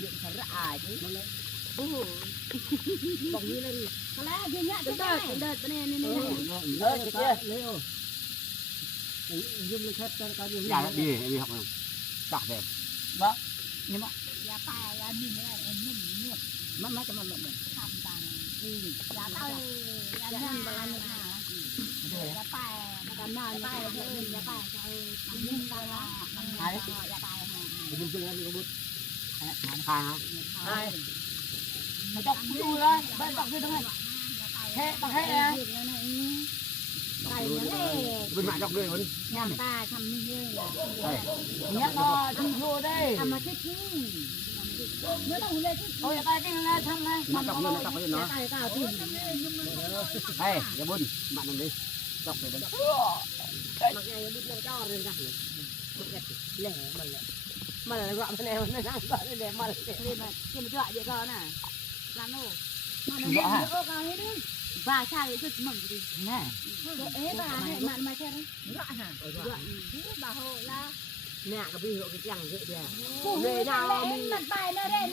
điện phải rải chứ bỏng như lên có lẽ gì nhá cái đợt này Leo dùng lên hết cho cái gì đi học đọc về đó nhưng mà giá tài giá đi này em nhìn mất cho mình làm bằng giá tao giá nhân và giá tài giá nào giá tài giá tài nhưng ta là giá tài mình chưa lên bút hai mà chọc chui đấy bên chọc kia đúng không thế bằng hết nè bên mạng chọc đây vẫn nhằm ta thầm như thế nhắc nó chui vô đây mà chết chứ nhớ đâu lên chứ thôi tay cái này thăm này chọc lên nó tay cao tìm hey cái bún mặn làm đi chọc về bên mà cái này bút nó cho rồi ra bút gạch lẻ mà lại gọi bên em nó đang gọi để mà khi mà gọi địa con à làm đâu mà nó địa con hết đi và sang cái mỏng gì nè ế bà này mà chơi đấy gọi hả gọi bà hồ la nè cái bi hộ cái chẳng vậy kìa về nào mình mặt bài nó đây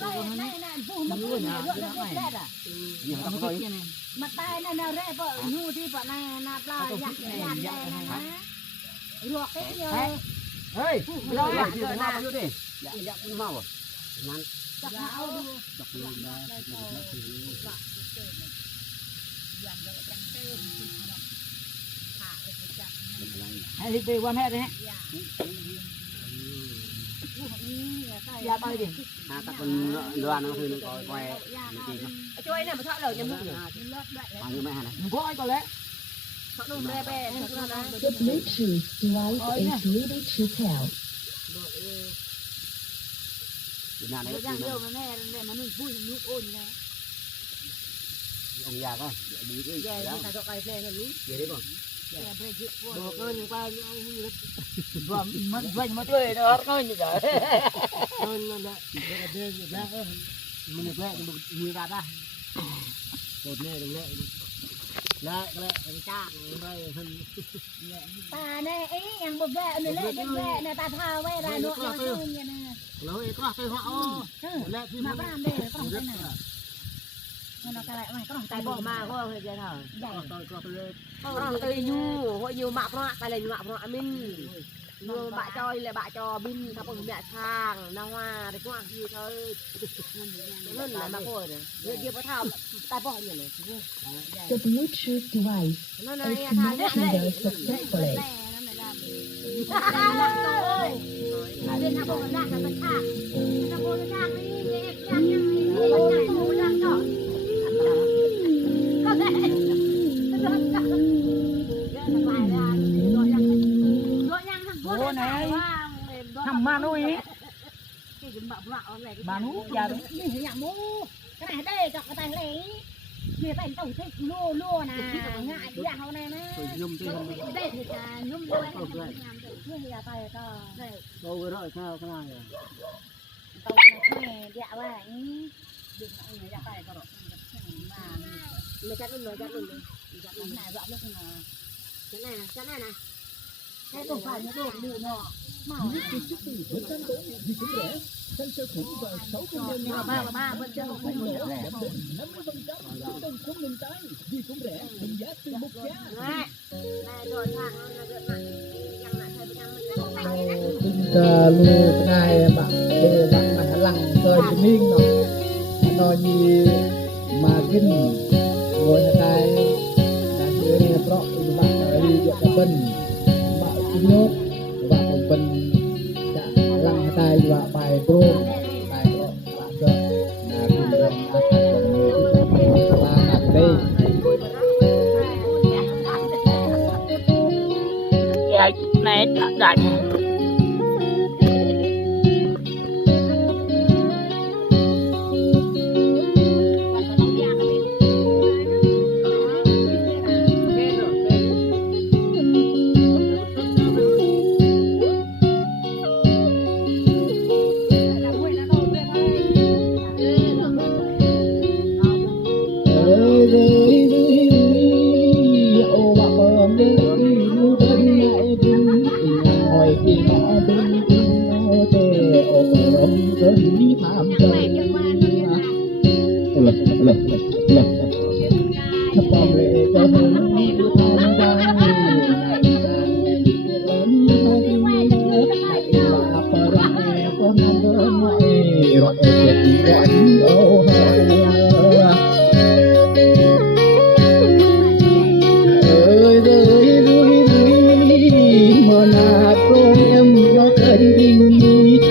còn đây này phụ nó cũng này nó đẹp à mặt bài nó rẻ vợ nhu thì vợ này nạp là dạng này ruột cái nhiều ơi lo lại rồi nào vô đi dạ mau rồi ngắn chặt áo đi chặt lên đây hãy đi về quan hệ đấy dạ bay đi ta còn đoàn nó thì nó quay cho anh này mà thoát lời nhầm mũi như mẹ này có ai có lẽ The Bluetooth device is ready to pair. Ông già con, đi cái gì đó. Ta cho cây xe nó lý. Về đấy con. Đồ cơn qua mất vay mất chơi nó coi như vậy. Mình được lẹ được 10 bạc ra. Cột này được lẹ. Lẹ cha ta này ấy em bột lẹ này lẹ này ta thao về là nó như này nó có cái họ lẹ thì mà làm đây có cái này nó cái lại có tay bỏ mà có cái gì thở có cái nhu hội nhiều mạ nó tay là mạ nó min nhiều bạ chơi là bạ cho bin thằng con mẹ sang na hoa để quăng gì thôi nên là mà coi rồi người kia có thao tay bỏ như này The Bluetooth device is connected successfully. Bên thằng con đang là bên khác, thằng con đang đi thằng ma nuôi ma nuôi giờ mình nhận mua cái này đây chọn cái tay lấy người ta tổng thích lua nè ngại dạng hôm nay nè nhung chứ không đây thì nhung đuôi như là tay to đây đâu cái rồi sao cái này tao này dạ vậy đừng nói dạ tay tao mà người chắc luôn này dọn lúc nào cái này này cái không phải những đồ mù nọ những cái chức gì với cán bộ vì cũng rẻ thân sơ khủng và 600 ba vẫn chưa không rẻ 50% không đồng không ngừng tay vì cũng rẻ hình giá từ một giá này rồi chúng ta luôn ngay bạn mà lằng rồi cái miếng nó như mà kinh ngồi hai tay là cái pro bạn đi được cái bên nhốt và một bình đã lăn tay và bài pro bài bạn cho là bình thường là các người ba làm đây dạ này đại đi tham gia con lệ cho hương tham gia rồi gọi ô ơi ơi mà là tôi em nó cây đi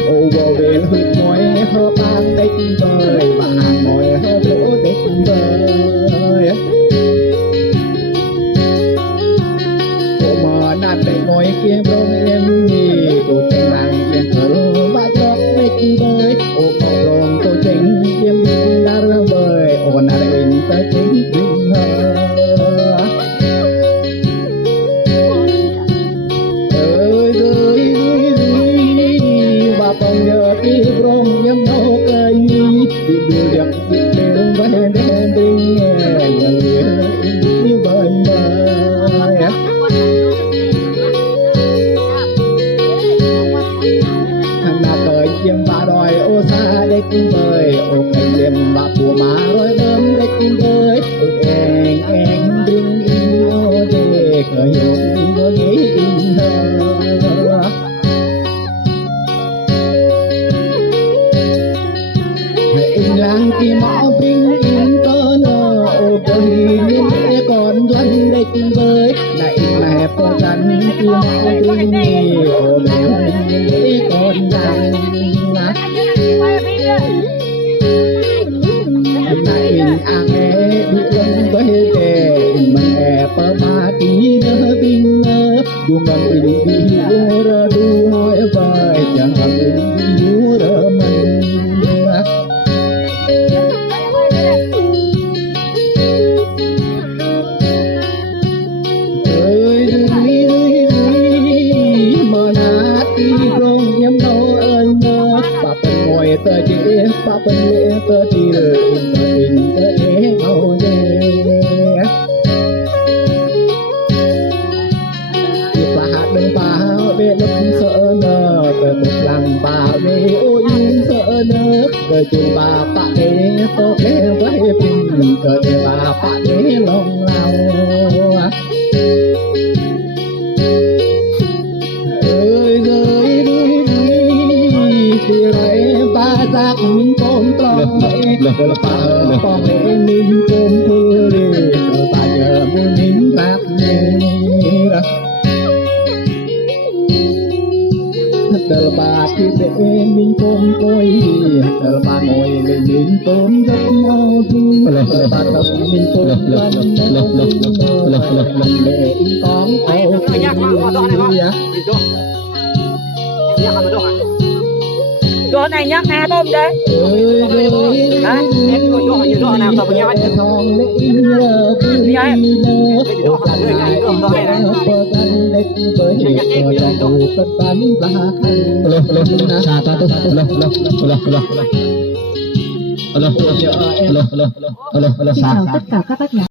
ô vào về hụt mỏi hơ ban đánh vời và hàng mỏi hơ lỗ đánh vời cô mà nát để ngồi kia bông em nhỉ cô tranh làng yên thở và chót đánh vời ô màu rồng cô tranh em đi ra vời ô nát in ta chính bình hơ bằng nhờ đi rong nhắm nấu cây đi đưa đẹp đi lên với đêm đêm người đi với mời thằng nào tới chiêm ba đòi ô xa đếch vời ô cây liềm và của má rồi bơm đếch vời ô anh đừng yêu để khởi hồn nó nghĩ làng kỳ mõ bình yên tơ nơ ô bồi nhiên còn doanh địch với này mẹ con rắn kỳ mõ bình yên ô bồi nhiên còn rắn này anh bị lông với kẻ mẹ bơ ba tí nơ bình mơ dù ngầm đi rơ đu hỏi vời chẳng ngầm đi rơ mình tơ chỉ ba bên lệ tơ chỉ tơ tình tơ ế ngầu đê việc là hạt đơn phá về lúc sợ nơ tơ một làng bà về ôi sợ nơ tơ chung bà bạ đế tơ ế với bình tơ đế bà bạ đế lòng lao giác mình tôm tròn lệ phá con lệ mình tôm thưa đi ta giờ muốn mình lạc tờ bà thì để mình tôm coi tờ bà ngồi lên mình tôm rất mau đi tờ bà tập mình tôm lệ con chỗ này nhắc nè tôm đấy hả em có chỗ như chỗ nào tập với nhau anh đi ai chỗ họ người này đường đó này Xin chào tất cả các bác nhà.